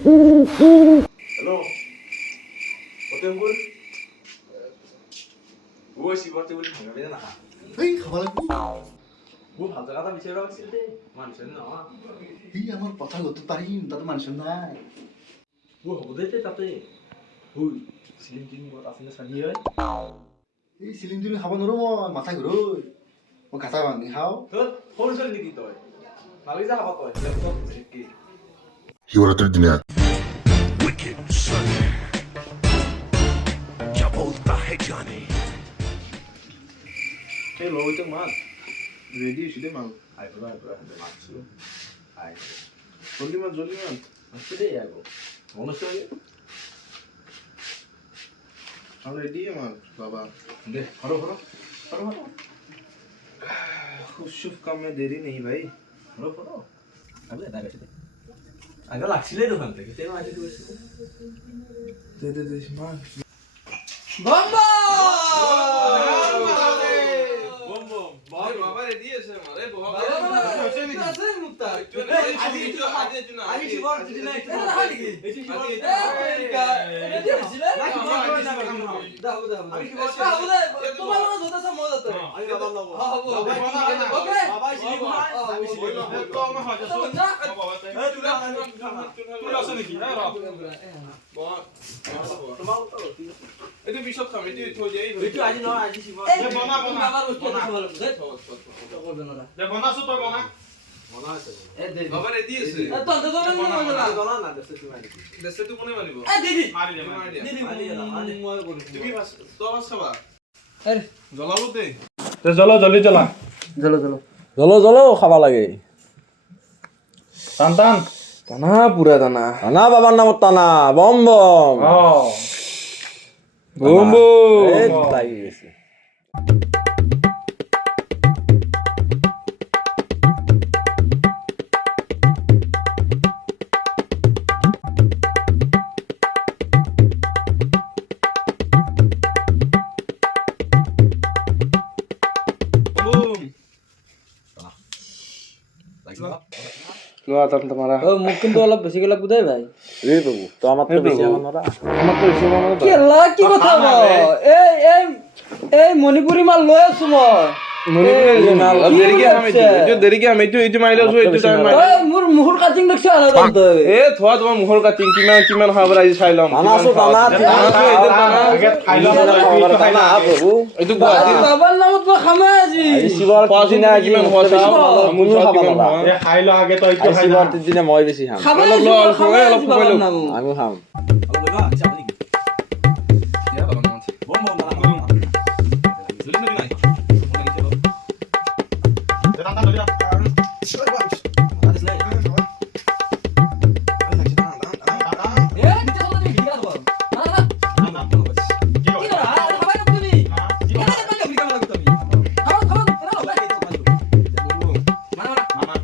Hello কত ও শিবতে বলি ভাঙাবে না এই খাবার লাগবে ও ভালো কথা বিচার রাখছিল রে মানুষের না এই আমার কথা করতে পারি তাতে মানুষের নাই ও হবদেতে তাতে ওই সিলিম টিম বড় আসলে সানি হয় এই সিলিন্ডার খাব নরো মই মাথা ঘুরোই মই খাতা ভাঙি খাও তো ফোন চল নিকি তই ভাবি যা হবা তই ল্যাপটপ কি শিবরাত্রির দিনে Wicked Sunday. क्या बोलता है जाने এই লই তো মান রেডি শুদে মান আই বলা মাছু আই জলদি মান আসছে দে আইবো মনে হচ্ছে हम रेडी है मान बाबा দে হরো कुछ शुभ काम में देरी नहीं भाई হরো আগে দাঁড়া গেছে আগে লাগছিলে দোকান থেকে তেও আইতে দিয়েছে दे मान বম্বা भाई बाबा रेडी है सर अरे बाबा আছে মুত্তা आदि शिवर दिना এটা হালি কি এই শিবর রেডি হইছিল দাও আমি শিবর তোমার মনে হতো সব মজা তো আমি বাবা লাগো ওকে বাবা শিবর तो मैं हाथ তো না তুই আসে নাকি হ্যাঁ বাবা তোমার তো এই তো বিশপ খাম এই তো যাই একটু আজ না আজ শিবর বনা বাবার উঠতে ভালো দে করবে না যে বনা সো তো বনা মনে আছে এ দে বাবা রেডি আছে তো তো না না দেশে তুমি আনি দেশে তো মনে মারিব এ দিদি মারি দে দিদি মারি মই করি তুমি বাস তো বাস খাবা আরে জ্বলাবো দে চলো জলদি চলা জলো খাবা লাগে টান টান টানা পুরা টানা টানা বাবার নামত টানা বম বম বুম বুম এই লাগি গেছে বুম লোয়া টান তোমারা ও মুখ কিন্তু অলপ বেশি গেলে বুঝাই ভাই রে বাবু তো আমার তো বেশি আমার নরা কি লা কি কথা বল এই এই এই মণিপুরি মাল লৈ আছো মই দেৰিকে আমি এইটো মাৰিলে আছো এইটো টাইম তই মোৰ মুহুৰ কাটিং দেখছ আলাদা তই এ থোৱা তোমাৰ মুখৰ কাটিং কিমান খাব আজি চাই লম টানা আছো টানা আগে খাই লম টানা বাবু এইটো বাবার নামত মই খামে আজি শিৱৰ দিনা কিমান হোৱা ময়ো খাবা নৰা এ খাই ল আগে তই তো খাই শিৱৰ দিনা মই বেছি খাম খামে অলপ খামে অলপ বাবাৰ নাম আমিও খাম টান টান ধৰি এ নিচে চলে তুমি ভিডিও করো না না কি কি করা খাবাই না তুমি এটা কোন ভিডিও লাগো তুমি খাও খাও মানা মামা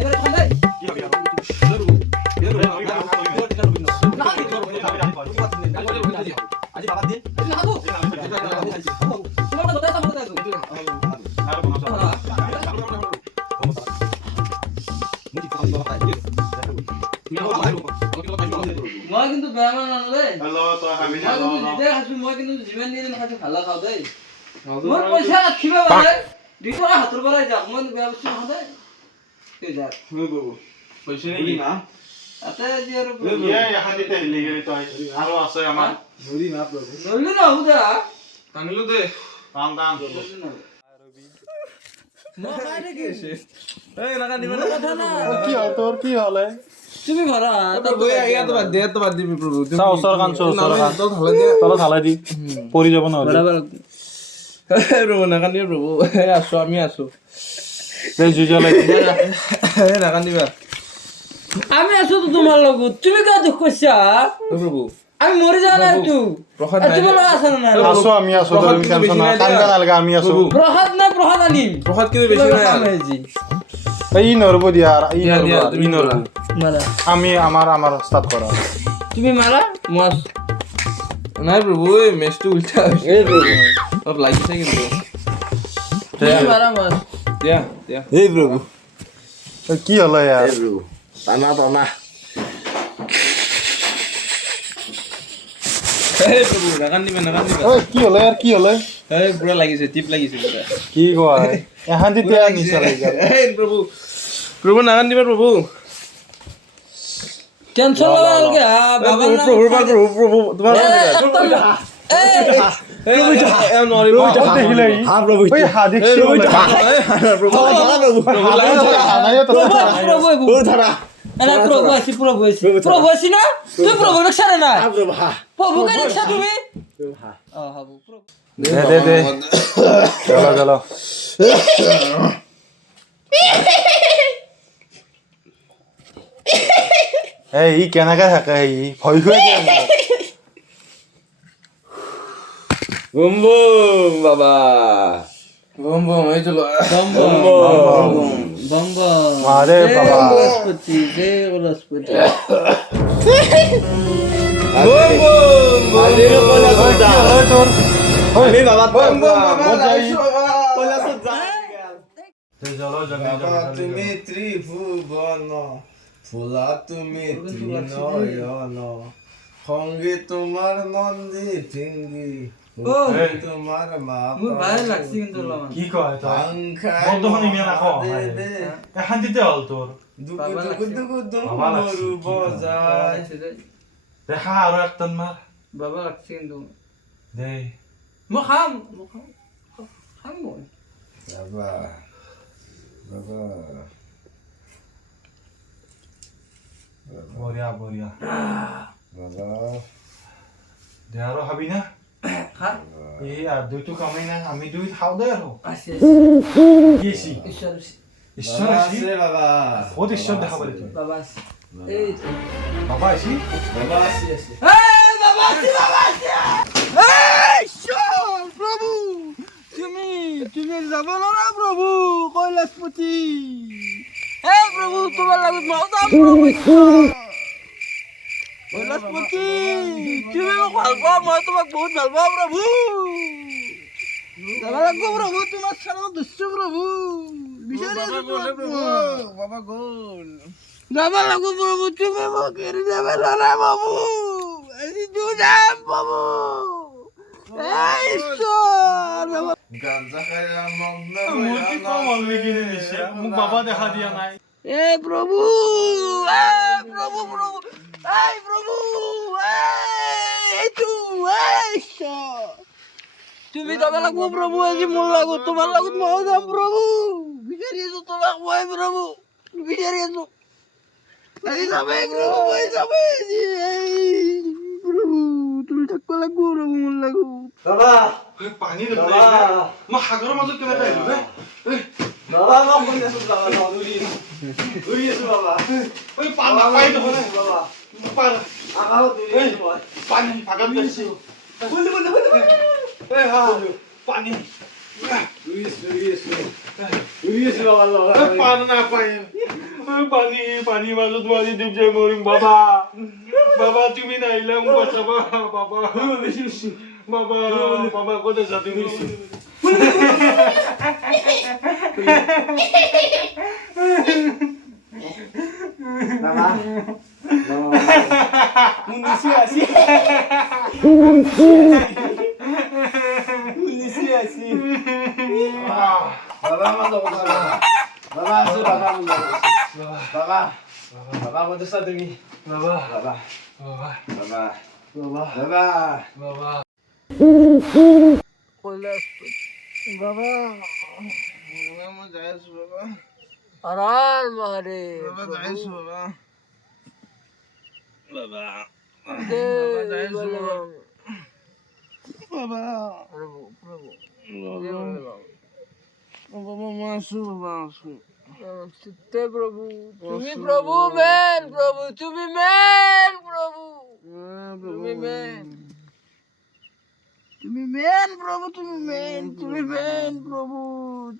এবারে খান দেই কি হবে আজি বাবা দিন না খাবো তোমার কথা কথা বলতে আছো মই কিন্তু বেয়া মান নানো দেই হ্যালো তো আমি মই কিন্তু নিজে খাইছো মই কিন্তু যিমান দিন খাইছো ভালা খাও দেই মোৰ পইচা ৰাখিবা মানে 2 টকা হাতৰ পৰাই যাক মই বেয়া বস্তু নাখাও দেই তুই যা পইচা নেকি না তাতে যি আৰু এই এখন দিতে হিলি গলি তই আৰু আছে আমাৰ নলি না হুদা টানিলো দে টান টান মই খাই দেখি এই নাকা দিবা কথা না কি হল তোর কি হলে তুমি ঘৰা তো বাদ দিবি প্ৰভু চা ওচৰ কান তলত ঢালাই দি পৰি যাব নহ'লে প্ৰভু নাকান্দিবা প্ৰভু আছো আমি আছো এই জুজলে নাকান্দিবা আমি আছো তো তোমাৰ লগত তুমি কা দুখ কৈছা প্ৰভু আমি মৰি যোৱা নাই তো প্ৰসাদ তুমি লগত আছা না নাই আছো আমি আছো তুমি টেনচন না কান্দা নালাগে আমি আছো প্ৰসাদ নাই প্ৰসাদ আনিম প্ৰসাদ কিন্তু বেছি নাই এই নৰব দিয়া এই দিয়া, নৰব তুমি নৰব মাৰা আমি আমাৰ স্টাৰ্ট কৰা তুমি মাৰা মই নাই প্ৰভু এই মেচটো উল্টা হৈছে এই বাবু অলপ লাগিছে কিন্তু তুমি মাৰা মই দিয়া দিয়া এই বাবু কি হলো ইয়াৰ টানা টানা এই প্ৰভু নাকান্দিবা ঐ কি হলো ইয়াৰ কি হলো এই পুৰা লাগিছে টিপ লাগিছে পুৰা কি কয় এহান্তিতে নিচা লাগি গ'ল এই প্ৰভু প্ৰভু নাকান্দিবা প্ৰভু টেনচন ল'ব নালাগে বাবা প্ৰভুৰ পৰা প্ৰভু তোমাৰ নোৱাৰিব দেখিলে হা প্ৰভু ঐ হা দেখছি প্ৰভু আছি প্ৰভু আছি না তুই প্ৰভু দেখছা নে নাই প্ৰভু কে দেখছা তুমি হ'ব দে চলো চলো এই ই কেনেকে থাকে ই ভয় খুৱাই দিয়ে মোক বুম বুম বাবা বম বম এই চলো বম বম আরে বাবা বৃহস্পতি জয় বৃহস্পতি বুম বুম আজিৰ কলা সুদা আমি বাবা বুম বুম বাবা কলা চলো বাবা তুমি ত্রিভুবন ফুলা তুমি ত্রিনয়ন সঙ্গে তোমার নন্দী ফিঙ্গি তোমার মা মোৰ ভাই লাগছি কিন্তু অলপমান কি কয় তই পাংখাই মই দেখোন ইমান আকৌ এখান্তিতে হ'ল তোৰ দুগু দুগু দুগু বাবা লাগছি। দুমৰু বজায় দেখা আৰু একটান মাৰ বাবা লাগছি কিন্তু দে মই খাম মই বাবা বাবা বঢ়িয়া বঢ়িয়া বাবা দে আৰু খাবি না খা এই আৰু দুইটো কামেই নাই আমি দুই খাওঁ দে আৰু আছে কি আছি ঈশ্বৰ ঈশ্বৰ বাবা আছি আছে বাবা বহুত ঈশ্বৰ দেখা পালি তই বাবা আছে এই বাবা আছি বাবা আছে আছে বাবা আছে এই ঈশ্বৰ প্ৰভু তুমি যাব নোৱাৰা প্ৰভু কৈলাশপতি হে প্ৰভু তোমাৰ লগত মই যাম কৈলাশপতি তুমি মোক ভাল পোৱা মই তোমাক বহুত ভাল পাওঁ প্ৰভু যাব লাগিব প্ৰভু তোমাৰ চৰণত দিছো প্ৰভু বিচাৰি আছো তোমাক বাবা গ'ল যাব লাগিব প্ৰভু তুমি মোক এৰি যাব নোৱাৰা প্ৰভু এৰিটো যাম প্ৰভু ঈশ্বৰ গাঞ্জা খাই মগ্ন মোৰ কি কম অলমি কিনে দিছে মোক বাবা দেখা দিয়া নাই এই প্ৰভু প্ৰভু এইটো ঈশ্বৰ তুমি যাব লাগিব প্ৰভু আজি মোৰ লগত তোমাৰ লগত মই যাম প্ৰভু বিচাৰি আছো তোমাক মই প্ৰভু বিচাৰি আছো আজি যামেই প্ৰভু মই যামেই প্ৰভু তুমি থাকিব লাগিব প্ৰভু মোৰ লগত বাবা পানী দেখোন মই সাগৰৰ মাজত কেনেকে আহিলো বে বাবা মই শুনি আছো বাবা দৌৰি আছো বাবা ঐ পানী নাপাই দেখোন বাবা আকাশত দৌৰি আছো মই পানী ভাগত গৈছো বুলি এই হা পানী দৌৰি আছো বাবা পানী নাপাই পানী মাজত মই আজি ডুব যাই মৰিম বাবা বাবা তুমি নাহিলে মোক বচাবা বাবা বাবা বাবা ক'ত আছা তুমি বাবা মুনিছি আছি বাবা মই যাব বাবা আছো বাবা বাবা বাবা ক'ত আছা তুমি বাবা বাবা বাবা বাবা বাবা বাবা বাবা বাবা মই যাই আছো বাবা হৰ মহাদেৱ বাবা যাই আছো বাবা বাবা জয় বলৰাম বাবা প্ৰভু প্ৰভু বাবা মই আছো বাবা আছো চিত্তে প্ৰভু তুমি প্ৰভু মেন প্ৰভু তুমি মেন প্ৰভু তুমি মেন তুমি মেন প্ৰভু তুমি মেন তুমি মেন প্ৰভু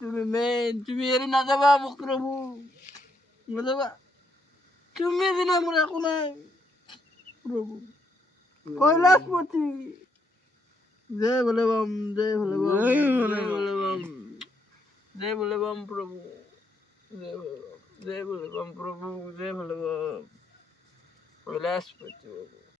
তুমি মেন তুমি এৰি নাযাবা মোক প্ৰভু নাযাবা তুমি বিনা মোৰ একো নাই প্ৰভু কৈলাশপতি জয় বলৰাম জয় বলৰাম জয় বলৰাম জয় বলৰাম প্ৰভু जय बोलगम प्रभु जय बोलगम कैलाशपति बाबा